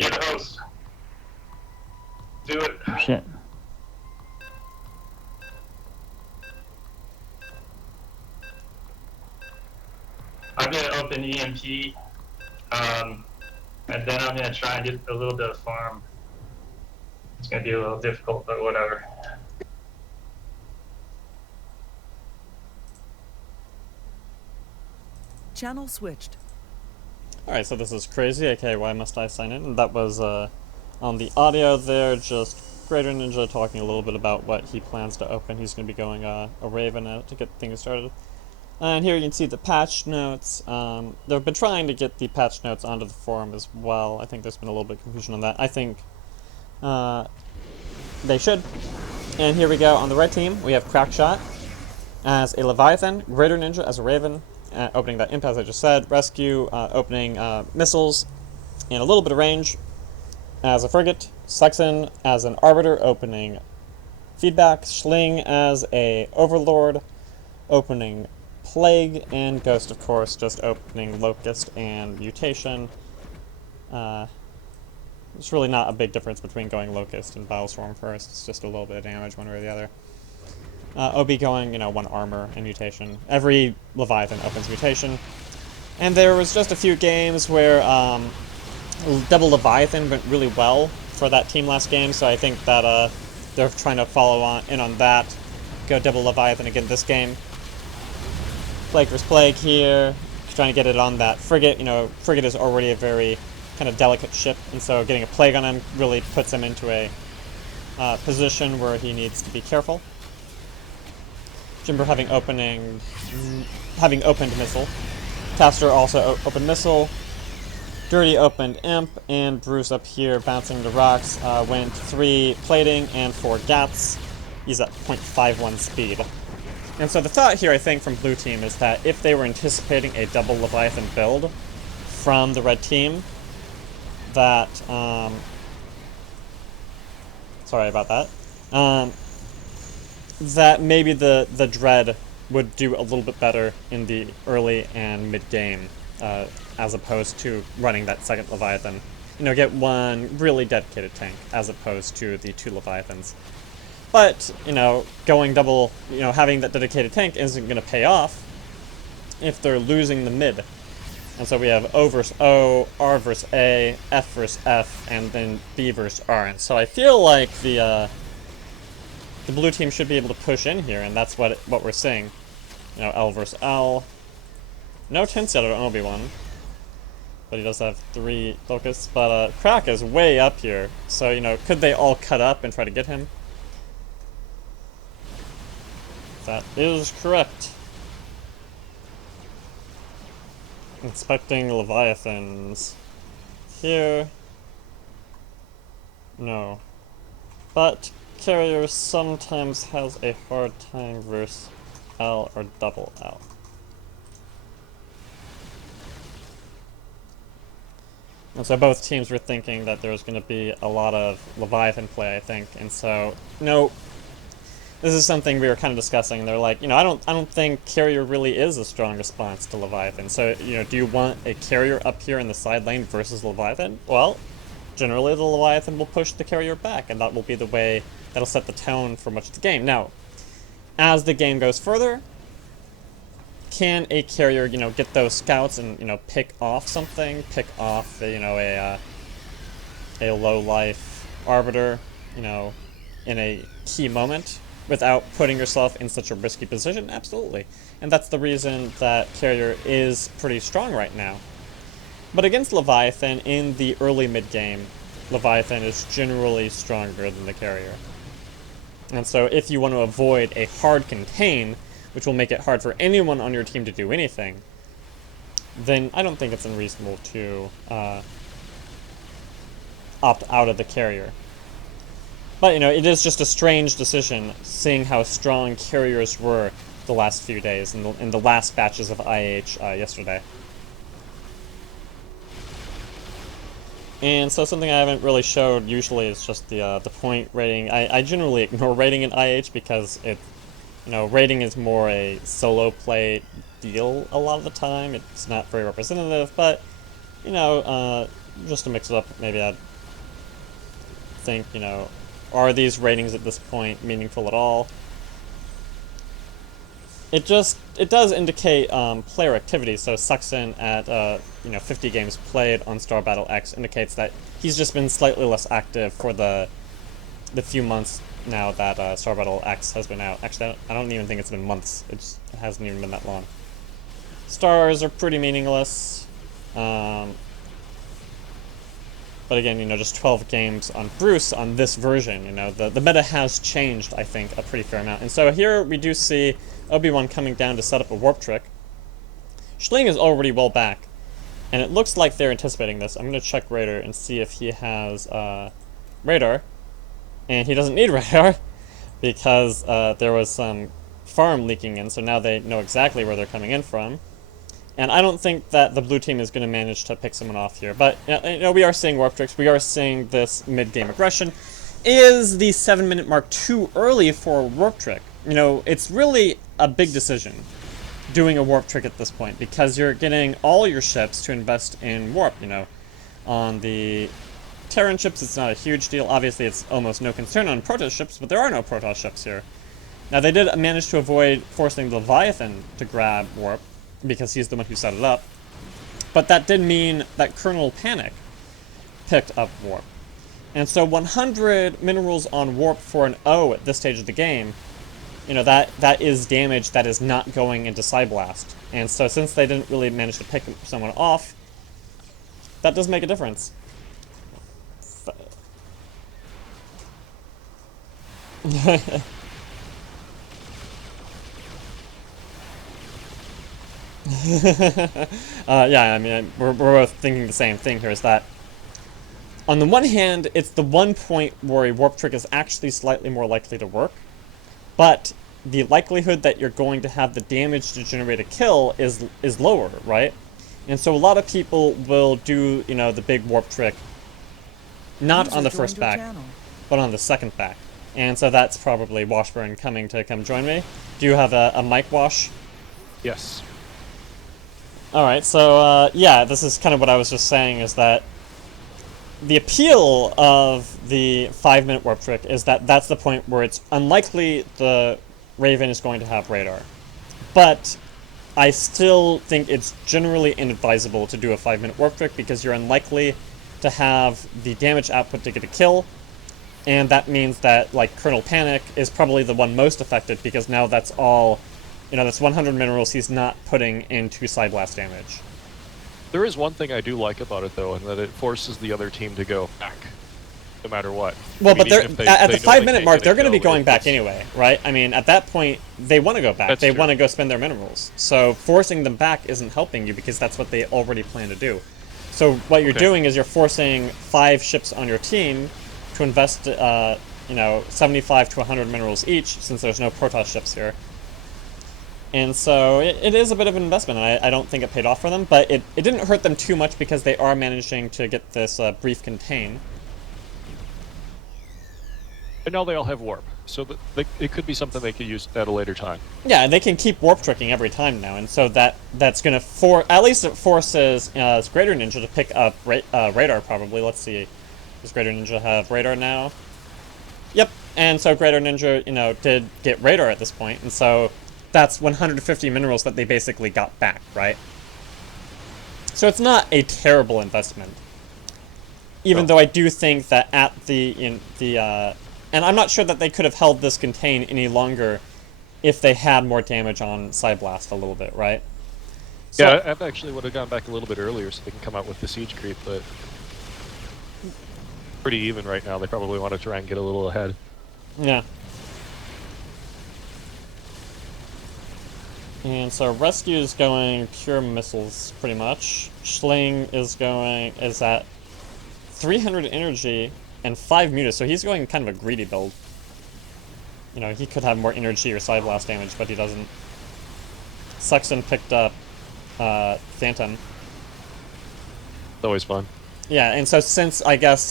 You're the host. Do it. Oh, shit. I'm going to open EMP, and then I'm going to try and get a little bit of farm. It's going to be a little difficult, but whatever. Channel switched. Alright, so this is crazy. Okay, why must I sign in? And that was on the audio there, just GreaterNinja talking a little bit about what he plans to open. He's going to be going a Raven out to get things started. And here you can see the patch notes. They've been trying to get the patch notes onto the forum as well. I think there's been a little bit of confusion on that. I think they should. And here we go. On the red team, we have CRAKSHOTT as a Leviathan, GreaterNinja as a Raven, opening that imp as I just said, Rescue opening missiles and a little bit of range as a frigate, Suxen as an Arbiter opening feedback, Shling as a Overlord opening Plague, and Ghost, of course, just opening Locust and Mutation. There's really not a big difference between going Locust and Battlestorm first. It's just a little bit of damage one way or the other. OB going, one armor and Mutation. Every Leviathan opens Mutation. And there was just a few games where double Leviathan went really well for that team last game, so I think that they're trying to follow in on that. Go double Leviathan again this game. Plague vs. Plague here, trying to get it on that frigate. Frigate is already a very kind of delicate ship, and so getting a Plague on him really puts him into a position where he needs to be careful. Jimber having opened missile. Tassadar also opened missile. Dirty opened imp, and Bruce up here bouncing the rocks went 3 plating and 4 gats. He's at 0.51 speed. And so the thought here, I think, from blue team is that if they were anticipating a double Leviathan build from the red team, that, sorry about that, that maybe the Dread would do a little bit better in the early and mid-game, as opposed to running that second Leviathan. Get one really dedicated tank, as opposed to the 2 Leviathans. But, going double, having that dedicated tank isn't going to pay off if they're losing the mid. And so we have O versus O, R versus A, F versus F, and then B versus R. And so I feel like the blue team should be able to push in here, and that's what we're seeing. L versus L. No Tassadar on Obi-Wan, but he does have 3 locusts. But Crack is way up here, so could they all cut up and try to get him? That is correct. Inspecting Leviathans. Here. No. But Carrier sometimes has a hard time versus L or double L. And so both teams were thinking that there was going to be a lot of Leviathan play, I think. And so, this is something we were kind of discussing. They're like, I don't think Carrier really is a strong response to Leviathan. So, do you want a Carrier up here in the side lane versus Leviathan? Well, generally the Leviathan will push the Carrier back, and that will be the way that'll set the tone for much of the game. Now, as the game goes further, can a Carrier, get those scouts and, pick off something, pick off, a low-life Arbiter, in a key moment, without putting yourself in such a risky position? Absolutely. And that's the reason that Carrier is pretty strong right now. But against Leviathan, in the early mid-game, Leviathan is generally stronger than the Carrier. And so if you want to avoid a hard contain, which will make it hard for anyone on your team to do anything, then I don't think it's unreasonable to opt out of the Carrier. But, it is just a strange decision, seeing how strong Carriers were the last few days, in the last batches of IH yesterday. And so something I haven't really showed usually is just the point rating. I generally ignore rating in IH because rating is more a solo play deal a lot of the time. It's not very representative, but, just to mix it up, maybe I'd think, you know, are these ratings at this point meaningful at all? It does indicate player activity. So Suxen at 50 games played on Star Battle X indicates that he's just been slightly less active for the few months now that Star Battle X has been out. Actually, I don't even think it's been months. It hasn't even been that long. Stars are pretty meaningless. But again, you know, just 12 games on Bruce on this version. You know, the meta has changed, I think, a pretty fair amount. And so here we do see Obi-Wan coming down to set up a warp trick. Shling is already well back, and it looks like they're anticipating this. I'm going to check Raider and see if he has radar. And he doesn't need radar, because there was some farm leaking in, so now they know exactly where they're coming in from. And I don't think that the blue team is going to manage to pick someone off here. But, you know, we are seeing warp tricks. We are seeing this mid-game aggression. Is the 7-minute mark too early for a warp trick? You know, it's really a big decision doing a warp trick at this point, because you're getting all your ships to invest in warp, you know. On the Terran ships, it's not a huge deal. Obviously, it's almost no concern on Protoss ships, but there are no Protoss ships here. Now, they did manage to avoid forcing the Leviathan to grab warp, because he's the one who set it up. But that did mean that ColonelPanic picked up warp. And so 100 minerals on warp for an O at this stage of the game, you know, that is damage that is not going into Psyblast. And so since they didn't really manage to pick someone off, that does make a difference. Yeah, I mean, we're both thinking the same thing here, is that on the one hand, it's the one point where a warp trick is actually slightly more likely to work, but the likelihood that you're going to have the damage to generate a kill is lower, right? And so a lot of people will do, you know, the big warp trick not on the first back, but on the second back. And so that's probably Washburn coming to come join me. Do you have a mic, Wash? Yes. Alright, so, yeah, this is kind of what I was just saying, is that the appeal of the 5-minute warp trick is that that's the point where it's unlikely the Raven is going to have radar. But I still think it's generally inadvisable to do a 5-minute warp trick, because you're unlikely to have the damage output to get a kill, and that means that, like, ColonelPanic is probably the one most affected, because now that's all... You know, that's 100 minerals he's not putting into Psyblast damage. There is one thing I do like about it, though, and that it forces the other team to go back, no matter what. Well, but they're, at the 5-minute mark, they're going to be going back anyway, right? I mean, at that point, they want to go back. They want to go spend their minerals. So forcing them back isn't helping you, because that's what they already plan to do. So what you're doing is you're forcing 5 ships on your team to invest, you know, 75 to 100 minerals each, since there's no Protoss ships here. And so it is a bit of an investment, and I don't think it paid off for them, but it didn't hurt them too much, because they are managing to get this brief contain. And now they all have warp, so it could be something they could use at a later time. Yeah, they can keep warp tricking every time now, and so that's going to at least it forces GreaterNinja to pick up radar, probably. Let's see, does GreaterNinja have radar now? Yep, and so GreaterNinja, you know, did get radar at this point, and so that's 150 minerals that they basically got back, right? So it's not a terrible investment. Even though I do think that at and I'm not sure that they could have held this contain any longer if they had more damage on Psyblast a little bit, right? So, yeah, I actually would have gone back a little bit earlier so they can come out with the siege creep, but pretty even right now. They probably want to try and get a little ahead. Yeah. And so Rescue is going pure missiles, pretty much. Shling is at 300 energy and 5 mutas, so he's going kind of a greedy build. You know, he could have more energy or Psyblast damage, but he doesn't. Suxen picked up Phantom. It's always fun. Yeah, and so since, I guess,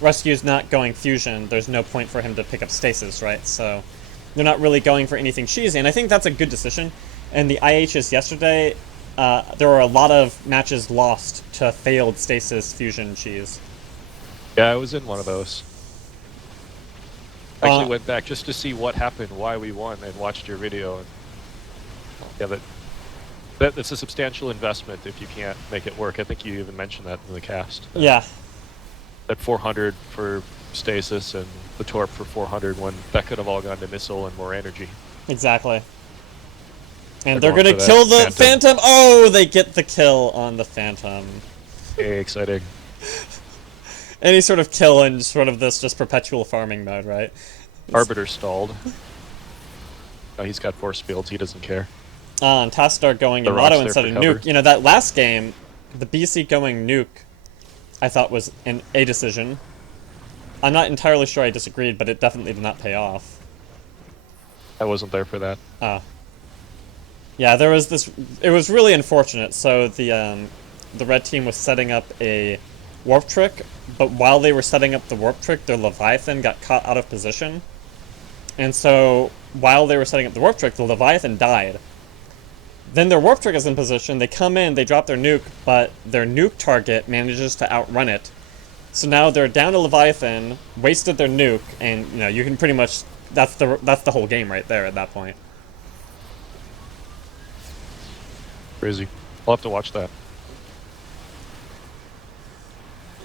Rescue's not going Fusion, there's no point for him to pick up Stasis, right? So they're not really going for anything cheesy, and I think that's a good decision. And the IHs yesterday, there were a lot of matches lost to failed Stasis Fusion cheese. Yeah, I was in one of those. I actually went back just to see what happened, why we won, and watched your video. And yeah, that's a substantial investment if you can't make it work. I think you even mentioned that in the cast. Yeah. That 400 for stasis and the torp for 400 when that could have all gone to missile and more energy. Exactly. And They're they're going gonna for kill that the Phantom. Oh, they get the kill on the Phantom. Hey, exciting. Any sort of kill in sort of this just perpetual farming mode, right? Arbiter stalled. Oh, he's got force fields, he doesn't care. And Tassadar going The rocks Yamato there instead for of cover. Nuke. You know, that last game, the BC going Nuke, I thought was a decision. I'm not entirely sure I disagreed, but it definitely did not pay off. I wasn't there for that. Yeah, there was this. It was really unfortunate. So the red team was setting up a warp trick, but while they were setting up the warp trick, their Leviathan got caught out of position. And so while they were setting up the warp trick, the Leviathan died. Then their warp trick is in position. They come in, they drop their nuke, but their nuke target manages to outrun it. So now they're down to Leviathan, wasted their nuke, and you know you can pretty much that's the whole game right there at that point. Crazy. I'll have to watch that.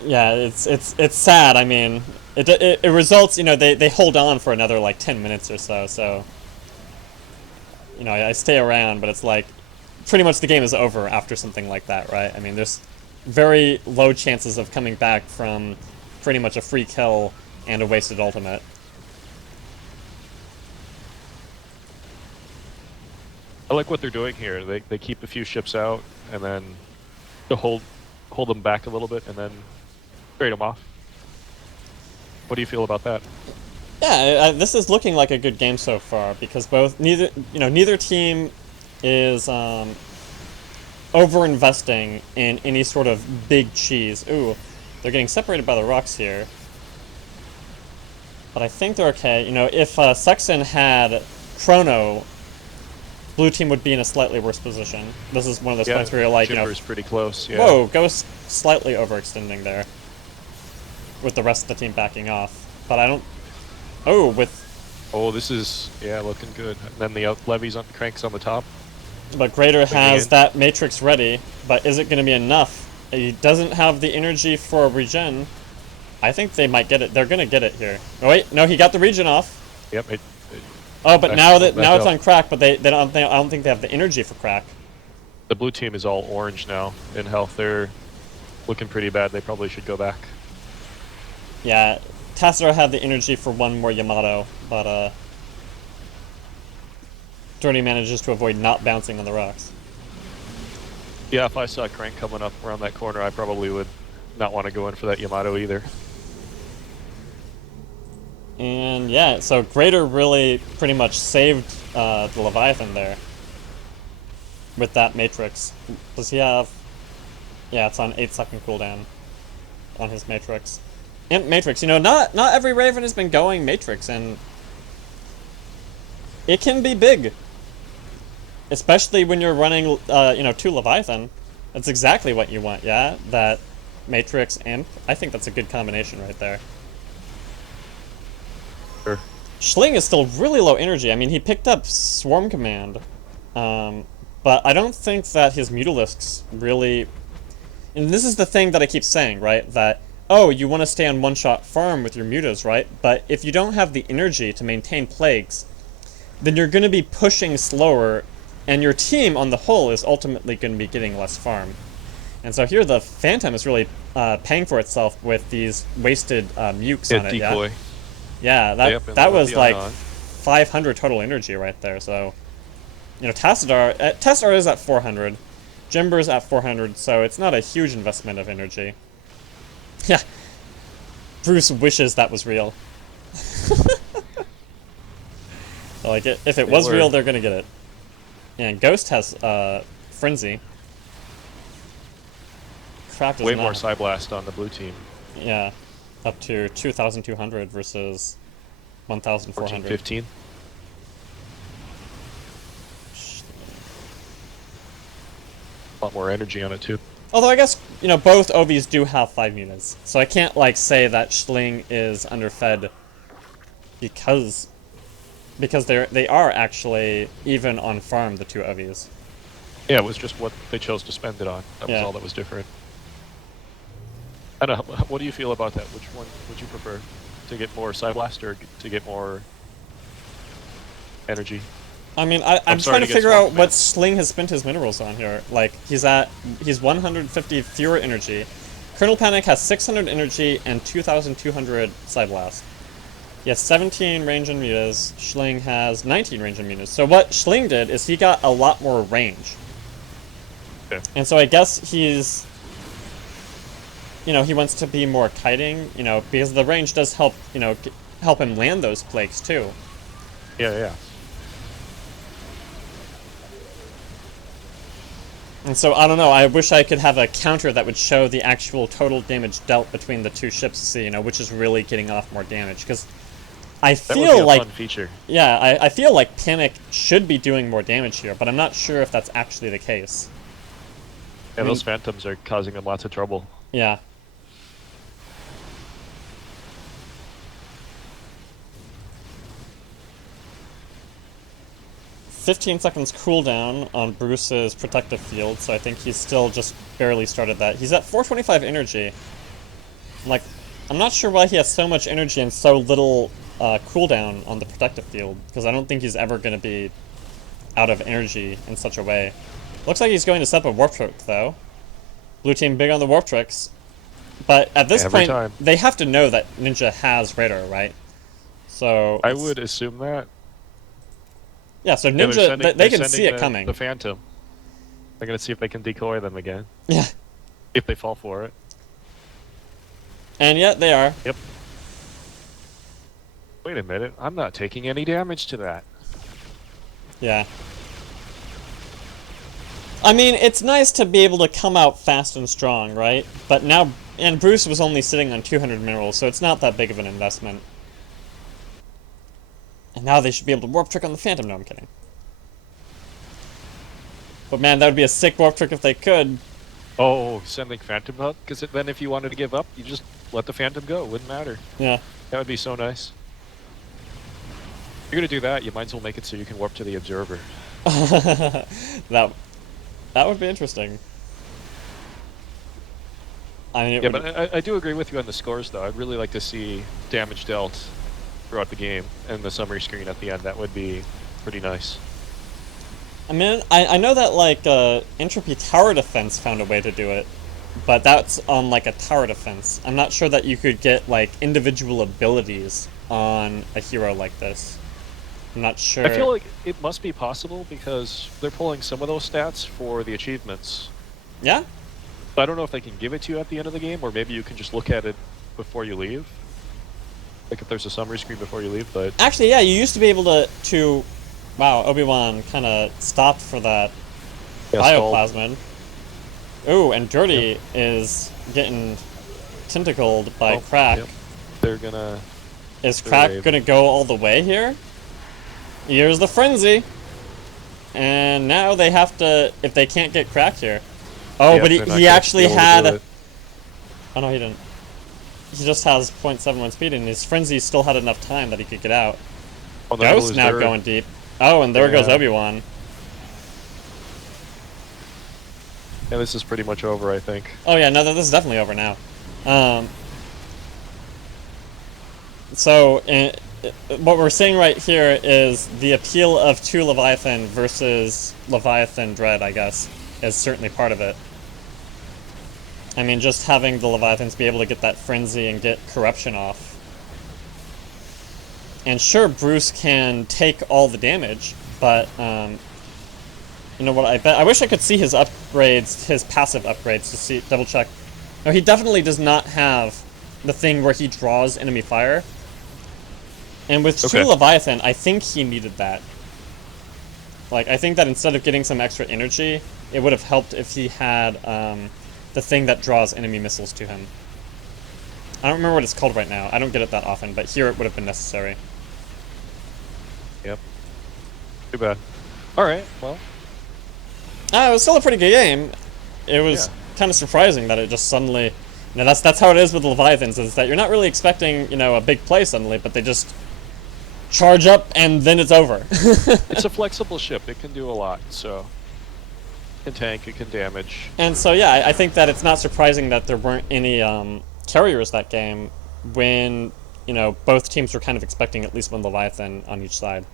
Yeah, it's sad. I mean, it results. You know, they hold on for another like 10 minutes or so. So, you know, I stay around, but it's like pretty much the game is over after something like that, right? I mean, there's very low chances of coming back from pretty much a free kill and a wasted ultimate. I like what they're doing here. They keep a few ships out and then to hold them back a little bit and then trade them off. What do you feel about that? Yeah, this is looking like a good game so far because neither team is over investing in any sort of big cheese. Ooh, they're getting separated by the rocks here, but I think they're okay. You know, if Suxen had Chrono, blue team would be in a slightly worse position. This is one of those points where you're like, Jimber's pretty close. Yeah. Whoa, Ghost slightly overextending there, with the rest of the team backing off. But I don't. Oh, this is looking good. And then the levies on cranks on the top. But Greater has that Matrix ready, but is it going to be enough? He doesn't have the energy for a regen. I think they might get it. They're going to get it here. Oh wait, no, he got the regen off. Yep. Oh, but now it's on crack. But I don't think they have the energy for crack. The blue team is all orange now in health. They're looking pretty bad. They probably should go back. Yeah, Tassadar had the energy for one more Yamato, but Dirty manages to avoid not bouncing on the rocks. Yeah, if I saw a crank coming up around that corner, I probably would not want to go in for that Yamato either. And yeah, so Greater really pretty much saved the Leviathan there with that Matrix. Does he have... Yeah, it's on 8-second cooldown on his Matrix. Imp Matrix, you know, not every Raven has been going Matrix, and it can be big. Especially when you're running, 2 Leviathan. That's exactly what you want, yeah? That Matrix Imp. I think that's a good combination right there. Sure. Shling is still really low energy. I mean, he picked up Swarm Command. But I don't think that his Mutalisks really... And this is the thing that I keep saying, right? That, oh, you want to stay on one-shot farm with your Mutas, right? But if you don't have the energy to maintain Plagues, then you're going to be pushing slower, and your team on the whole is ultimately going to be getting less farm. And so here the Phantom is really paying for itself with these wasted Mukes on it, decoy. Yeah, that was like 500 total energy right there, so... You know, Tassadar is at 400, Jimber's at 400, so it's not a huge investment of energy. Yeah, Bruce wishes that was real. Like, if it was real, they're gonna get it. And Ghost has Frenzy. Craft Way more Psyblast on the blue team. Yeah, up to 2,200 versus 1,400. 15. A lot more energy on it too. Although I guess, you know, both OVs do have 5 units, so I can't, like, say that Shling is underfed because they are actually even on farm, the two Ovies. Yeah, it was just what they chose to spend it on. That was all that was different. I don't know. What do you feel about that? Which one would you prefer? To get more Side Blast or to get more energy? I mean, I'm trying to figure out what Shling has spent his minerals on here. Like, he's 150 fewer energy. ColonelPanic has 600 energy and 2,200 Side Blast. He has 17 range and mutas. Shling has 19 range and mutas. So what Shling did is he got a lot more range. Okay. And so I guess he's, you know, he wants to be more kiting, you know, because the range does help, you know, help him land those plagues too. Yeah. And so, I don't know, I wish I could have a counter that would show the actual total damage dealt between the two ships to see, you know, which is really getting off more damage, because I feel that would be like... a fun feature. Yeah, I feel like Panic should be doing more damage here, but I'm not sure if that's actually the case. Yeah, those Phantoms are causing him lots of trouble. Yeah. "15 seconds cooldown on Bruce's protective field, so I think he's still just barely started that. He's at 425 energy. Like, I'm not sure why he has so much energy and so little cooldown on the protective field, because I don't think he's ever going to be out of energy in such a way. Looks like he's going to set up a warp trick, though. Blue team big on the warp tricks. But at this point, they have to know that Ninja has radar, right? So I would assume that. Yeah, so Ninja, they can see it coming. The Phantom. They're going to see if they can decoy them again. Yeah. If they fall for it. And yet they are. Yep. Wait a minute, I'm not taking any damage to that. Yeah. I mean, it's nice to be able to come out fast and strong, right? But now, and Bruce was only sitting on 200 minerals, so it's not that big of an investment. And now they should be able to warp trick on the Phantom. No, I'm kidding. But man, that would be a sick warp trick if they could. Oh, sending Phantom up? Because then if you wanted to give up, you just let the Phantom go. It wouldn't matter. Yeah. That would be so nice. If you're going to do that, you might as well make it so you can warp to the Observer. That would be interesting. I mean, yeah, but I do agree with you on the scores, though. I'd really like to see damage dealt throughout the game and the summary screen at the end. That would be pretty nice. I mean, I know that, like, Entropy Tower Defense found a way to do it, but that's on, like, a tower defense. I'm not sure that you could get, like, individual abilities on a hero like this. I'm not sure. I feel like it must be possible because they're pulling some of those stats for the achievements. Yeah? I don't know if they can give it to you at the end of the game, or maybe you can just look at it before you leave. Like if there's a summary screen before you leave, but... Actually, yeah, you used to be able to... Wow, Obi-Wan kind of stopped for that bioplasmid. Ooh, and Dirty is getting tentacled by Crack. Yep. They're gonna... Is Crack gonna go all the way here? Here's the frenzy. And now they have to... If they can't get Crack here... Oh, yeah, but he actually had... Oh, no, he didn't. He just has 0.71 speed, and his frenzy still had enough time that he could get out. Oh, Ghost now going deep. Oh, and there goes Obi-Wan. Yeah, this is pretty much over, I think. Oh, yeah, no, this is definitely over now. So, what we're seeing right here is the appeal of 2 Leviathan versus Leviathan Dread, I guess, is certainly part of it. I mean, just having the Leviathans be able to get that frenzy and get corruption off. And sure, Bruce can take all the damage, but, you know what, I wish I could see his upgrades, his passive upgrades, to see, double check. No, he definitely does not have the thing where he draws enemy fire. And with 2 Leviathan, I think he needed that. Like, I think that instead of getting some extra energy, it would have helped if he had, the thing that draws enemy missiles to him. I don't remember what it's called right now. I don't get it that often, but here it would have been necessary. Yep. Too bad. Alright, well. It was still a pretty good game. It was kind of surprising that it just suddenly... You know, that's how it is with Leviathans, is that you're not really expecting, you know, a big play suddenly, but they just charge up, and then it's over. It's a flexible ship. It can do a lot. So it can tank. It can damage. And so yeah, I think that it's not surprising that there weren't any carriers that game when, you know, both teams were kind of expecting at least one Leviathan on each side.